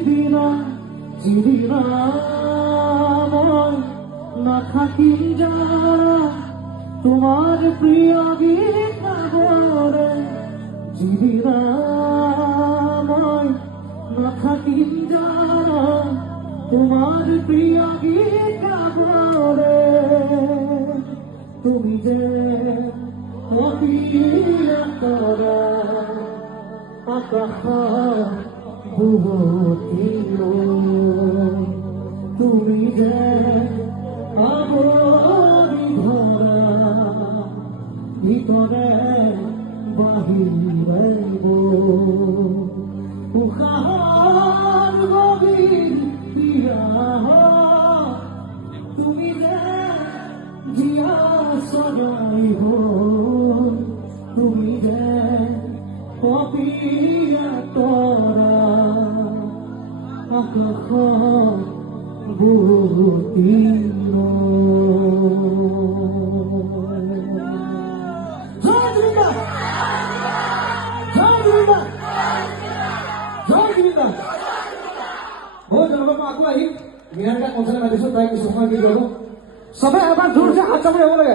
দিনা চিদিনা মই না থাকি যারা তোমার প্রিয় গীত গাবরে চিদিনা মই না থাকি যারা তোমার প্রিয় গীত গাবরে তুমি যে অবিরতরা আকাশ বুবতীর তুমি যে আবরি ধরা ভিতরে বাহিরে উখার গভীর পিয়া তুমি যে জিয়া সজাই তুমি যে কপিয়া তরা আকাশ বুবতীর সবে এবার জোরছে হাত চাপড়ে বলে